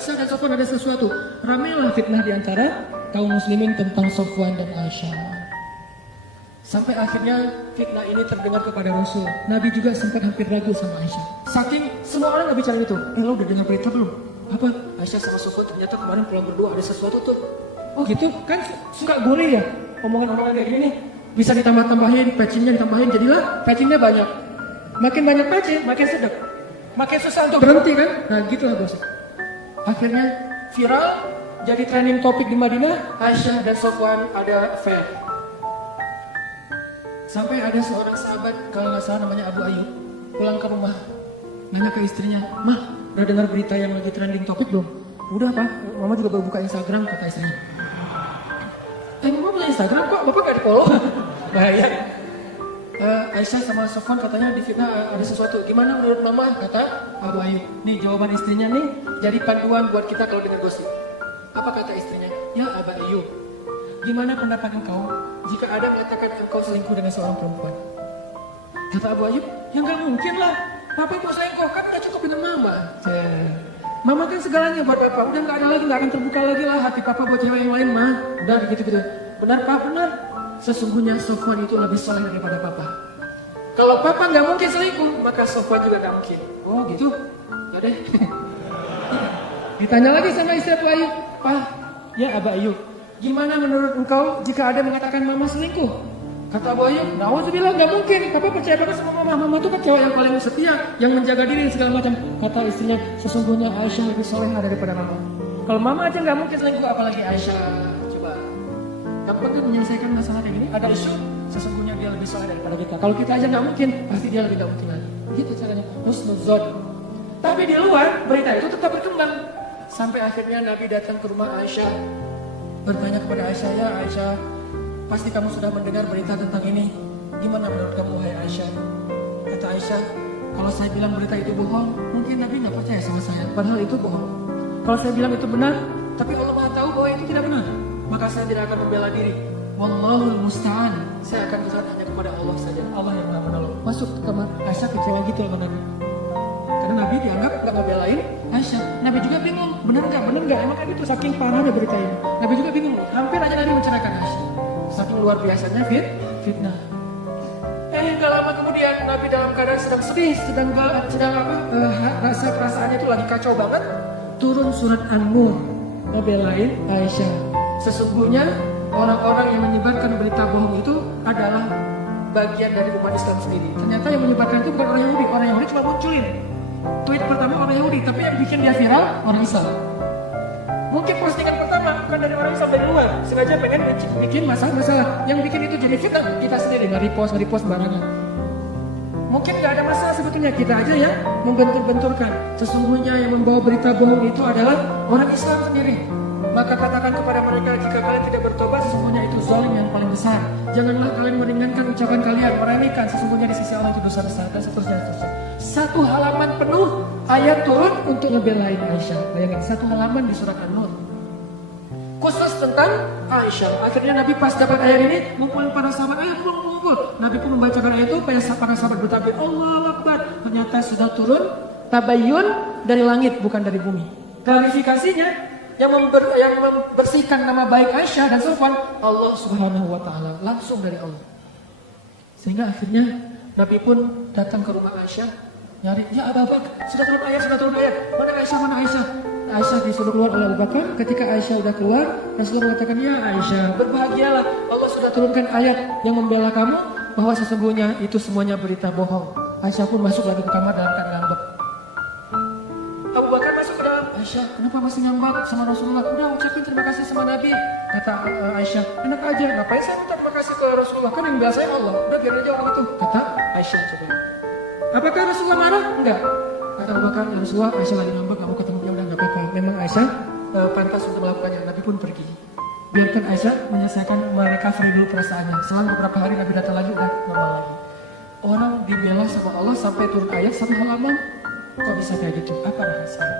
Aisyah dan Sofwan ada sesuatu. Ramailah fitnah di antara kaum muslimin tentang Sofwan dan Aisyah. Sampai akhirnya fitnah ini terdengar kepada Rasul. Nabi juga sempat hampir ragu sama Aisyah. Saking semua orang nggak bicara itu. Lo udah dengar berita belum? Apa? Aisyah sama Sofwan ternyata kemarin pulang berdua ada sesuatu tuh. Oh gitu? Kan suka gurih ya? Omongan-omongan kayak gini nih. Bisa ditambah-tambahin, patchingnya ditambahin. Jadilah patchingnya banyak. Makin banyak patching, makin sedap. Makin susah untuk berhenti kan? Nah gitulah bos. Akhirnya viral, jadi trending topik di Madinah. Aisyah dan Sofwan ada affair. Sampai ada seorang sahabat, kalau nggak salah namanya Abu Ayyub, pulang ke rumah, nanya ke istrinya, "Mah, udah dengar berita yang lagi trending topik belum?" "Udah Pak, Mama juga baru buka Instagram," kata istrinya. Mama punya Instagram kok, Bapak gak di follow? Bahaya. Aisyah sama Sofwan katanya difitnah ada sesuatu. Gimana menurut Mama? Kata Abu Ayyub. Nih jawaban istrinya nih, jadi panduan buat kita kalau dengar gosip. Apa kata istrinya? "Ya Abu Ayyub, gimana pendapat engkau jika ada mengatakan engkau selingkuh dengan seorang perempuan?" Kata Abu Ayyub, "Ya nggak mungkin lah. Papa mau selingkuh, kan nggak cukup dengan Mama." Mama kan segalanya buat Papa. Udah nggak ada lagi, nggak akan terbuka lagi lah hati Papa buat cewek yang lain, mah. Udah gitu-gitu. Benar Pak, benar. Sesungguhnya Sofwan itu lebih soleh daripada Papa. Kalau Papa nggak mungkin selingkuh, maka Sofwan juga nggak mungkin. Oh gitu? Ya deh. Ditanya lagi sama istri Abu Ayyub, "Pak, ya Abu Ayyub, gimana menurut engkau jika ada mengatakan Mama selingkuh?" Kata Abu Ayyub, "Nauzubillah, nggak mungkin. Papa percaya banget sama Mama. Mama tuh kan cewek yang paling setia, yang menjaga diri segala macam." Kata istrinya, "Sesungguhnya Aisyah lebih soleh daripada Mama. Kalau Mama aja nggak mungkin selingkuh, apalagi Aisyah." Coba, gampang kan menyelesaikan masalah kayak gini? Ada isu, sesungguhnya dia lebih soleh daripada kita. Kalau kita aja nggak mungkin, pasti dia lebih nggak mungkin lagi. Gitu caranya. Husnuzon. Tapi di luar berita itu tetap berkembang. Sampai akhirnya Nabi datang ke rumah Aisyah, bertanya kepada Aisyah, "Ya Aisyah, pasti kamu sudah mendengar berita tentang ini. Gimana menurut kamu, wahai Aisyah?" Kata Aisyah, "Kalau saya bilang berita itu bohong, mungkin Nabi nggak percaya sama saya. Padahal itu bohong. Kalau saya bilang itu benar, tapi Allah Maha tahu bahwa itu tidak benar, maka saya tidak akan membela diri. Wallahul musta'an. Saya akan bersandar hanya kepada Allah saja. Allah yang Maha menolong." Masuk ke kamar Aisyah, kecewa gitu sama Nabi. Karena Nabi dianggap nggak ngebelain Aisyah. Nabi juga bingung, benar nggak? Emang kan itu saking parahnya berita ini. Nabi juga bingung, hampir aja Nabi menceraikan Aisyah. Saking luar biasanya fitnah. Gak lama kemudian Nabi dalam keadaan sedang sedih, sedang rasa perasaannya itu lagi kacau banget. Turun surat An-Nur, ngebelain Aisyah. Sesungguhnya orang-orang yang menyebarkan berita bohong itu adalah bagian dari umat Islam sendiri. Ternyata yang menyebarkan itu bukan orang Yahudi. Orang Yahudi cuma munculin tweet pertama orang Yahudi, tapi yang bikin dia viral orang Islam. Mungkin postingan pertama bukan dari orang Islam, dari luar, sengaja pengen bikin masalah. Yang bikin itu jadi fitnah kita sendiri, nge-repost barangan. Mungkin nggak ada masalah sebetulnya, kita aja yang membentur-benturkan. Sesungguhnya yang membawa berita bohong itu adalah orang Islam sendiri. Maka katakan kepada mereka, jika kalian tidak bertobat, sesungguhnya itu zalim yang paling besar. Janganlah kalian meringankan ucapan kalian, meremehkan. Sesungguhnya di sisi Allah itu dosa besar, dan seterusnya. Satu halaman penuh ayat turun untuk ngebelain Aisyah. Bayangin, satu halaman di surat An-Nur khusus tentang Aisyah. Akhirnya Nabi pas dapat ayat ini, ngumpulin para sahabat, ayo kumpul. Nabi pun membacakan ayat itu, para sahabat bertakbir, Allahu Akbar. Ternyata sudah turun tabayyun dari langit, bukan dari bumi. Klarifikasinya, yang membersihkan nama baik Aisyah dan Sofwan, Allah Subhanahu wa Ta'ala, langsung dari Allah. Sehingga akhirnya Nabi pun datang ke rumah Aisyah, nyari, "Ya Abu Bakar, sudah turun ayat. Mana Aisyah? Aisyah disuruh keluar oleh Abu Bakar. Ketika Aisyah sudah keluar, Rasulullah mengatakan, "Ya Aisyah, berbahagialah, Allah sudah turunkan ayat yang membela kamu, bahwa sesungguhnya itu semuanya berita bohong." Aisyah pun masuk lagi ke kamar dalam keadaan ngambek. Abu Bakar masuk ke dalam, "Aisyah, kenapa masih ngambek sama Rasulullah?" "Udah, ucapin terima kasih sama Nabi." Kata Aisyah, "Enak aja, ngapain saya minta terima kasih ke Rasulullah? Kan yang biasa saya Allah. Udah, biar aja orang itu." Kata Aisyah, coba. Apakah Rasulullah marah? Enggak. Kata Abu Bakar, "Ya Rasulullah, Aisyah lagi ngambek, gak mau ketemu." "Ya udah, gak apa-apa. Memang Aisyah pantas untuk melakukannya." Nabi pun pergi. Biarkan Aisyah menyelesaikan, merecovery dulu perasaannya. Selang beberapa hari Nabi datang lagi, udah normal lagi. Orang dibela sama Allah sampai turun ayat satu halaman. Kok bisa kayak gitu? Apa rahasianya?